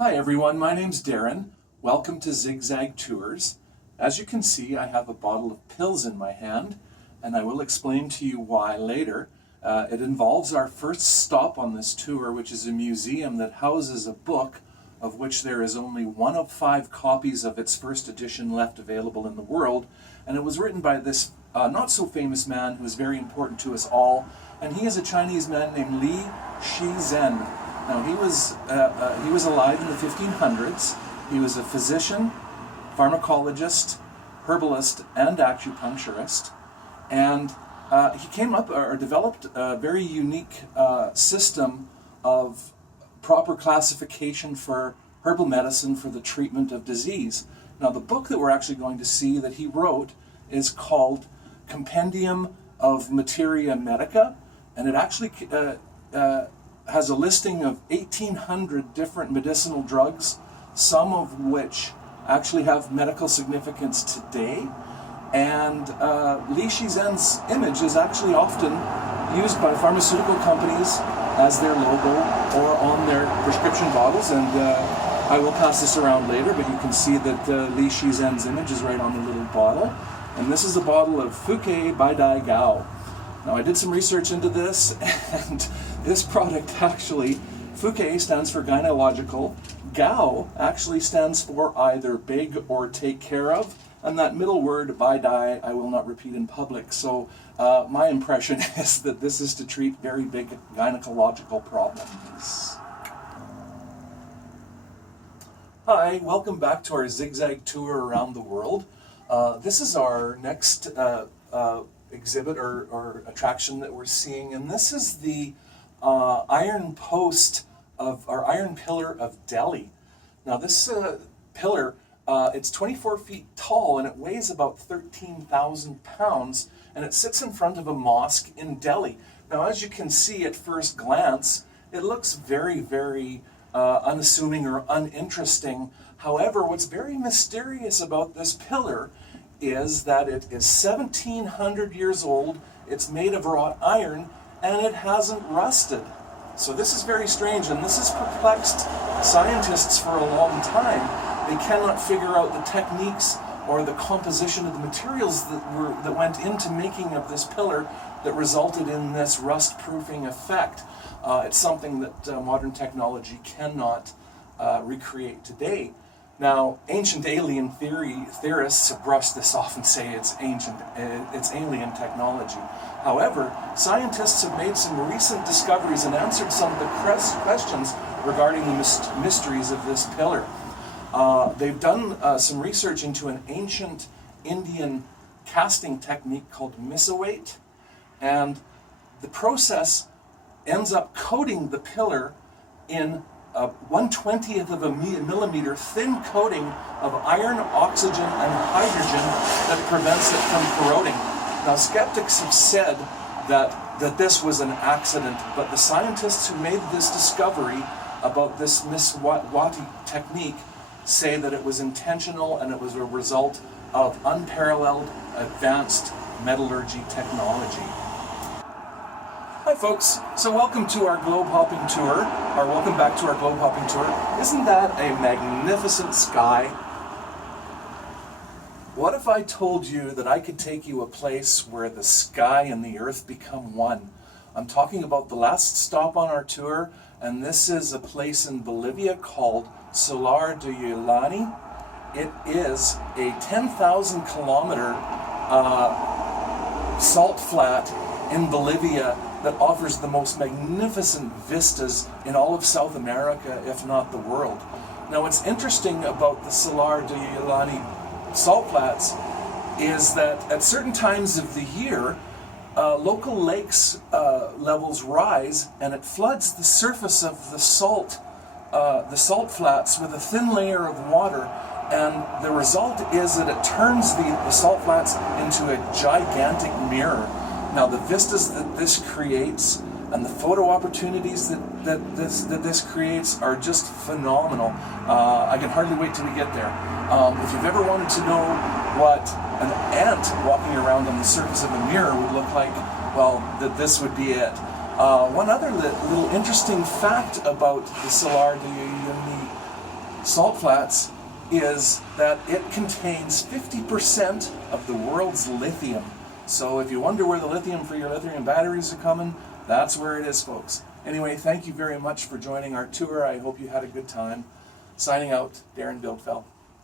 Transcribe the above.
Hi everyone, my name's Darren. Welcome to Zigzag Tours. As you can see, I have a bottle of pills in my hand, and I will explain to you why later. It involves our first stop on this tour, which is a museum that houses a book of which there is only one of 5 copies of its first edition left available in the world, and it was written by this not so famous man who is very important to us all, and he is a Chinese man named Li Shizhen. Now, he was alive in the 1500s. He was a physician, pharmacologist, herbalist, and acupuncturist. And he came up or developed a very unique system of proper classification for herbal medicine for the treatment of disease. Now, the book that we're actually going to see that he wrote is called Compendium of Materia Medica, and it actually has a listing of 1,800 different medicinal drugs, some of which actually have medical significance today. And Li Shizhen's image is actually often used by pharmaceutical companies as their logo or on their prescription bottles. And I will pass this around later, but you can see that Li Shizhen's image is right on the little bottle. And this is a bottle of Fukei Baidai Gao. Now, I did some research into this, and this product actually, Fukei stands for gynecological, Gao actually stands for either big or take care of, and that middle word, Baidai, I will not repeat in public. So my impression is that this is to treat very big gynecological problems. Hi, welcome back to our zigzag tour around the world. This is our next exhibit or attraction that we're seeing, and this is the iron post of our iron pillar of Delhi. Now, this pillar, it's 24 feet tall and it weighs about 13,000 pounds, and it sits in front of a mosque in Delhi. Now, as you can see at first glance, it looks very, very unassuming or uninteresting. However, what's very mysterious about this pillar is that it is 1,700 years old, it's made of wrought iron, and it hasn't rusted. So this is very strange, and this has perplexed scientists for a long time. They cannot figure out the techniques or the composition of the materials that went into making of this pillar that resulted in this rust-proofing effect. It's something that modern technology cannot recreate today. Now, ancient alien theorists have brushed this off and say it's alien technology. However, scientists have made some recent discoveries and answered some of the questions regarding the mysteries of this pillar. They've done some research into an ancient Indian casting technique called misawait, and the process ends up coating the pillar in a 1/20th of a millimeter thin coating of iron, oxygen, and hydrogen that prevents it from corroding. Now, skeptics have said that this was an accident, but the scientists who made this discovery about this misawait technique say that it was intentional and it was a result of unparalleled advanced metallurgy technology. Hi folks, so welcome to our globe hopping tour, or welcome back to our globe hopping tour. Isn't that a magnificent sky? What if I told you that I could take you a place where the sky and the earth become one? I'm talking about the last stop on our tour, and this is a place in Bolivia called Salar de Uyuni. It is a 10,000 kilometer salt flat in Bolivia that offers the most magnificent vistas in all of South America, if not the world. Now, what's interesting about the Salar de Uyuni salt flats is that at certain times of the year, local lakes levels rise, and it floods the surface of the salt flats with a thin layer of water, and the result is that it turns the salt flats into a gigantic mirror. Now, the vistas that this creates and the photo opportunities that this creates are just phenomenal. I can hardly wait till we get there. If you've ever wanted to know what an ant walking around on the surface of a mirror would look like, well, this would be it. One other little interesting fact about the Salar de Uyuni Salt Flats is that it contains 50% of the world's lithium. So if you wonder where the lithium for your lithium batteries are coming, that's where it is, folks. Anyway, thank you very much for joining our tour. I hope you had a good time. Signing out, Darren Bildfeld.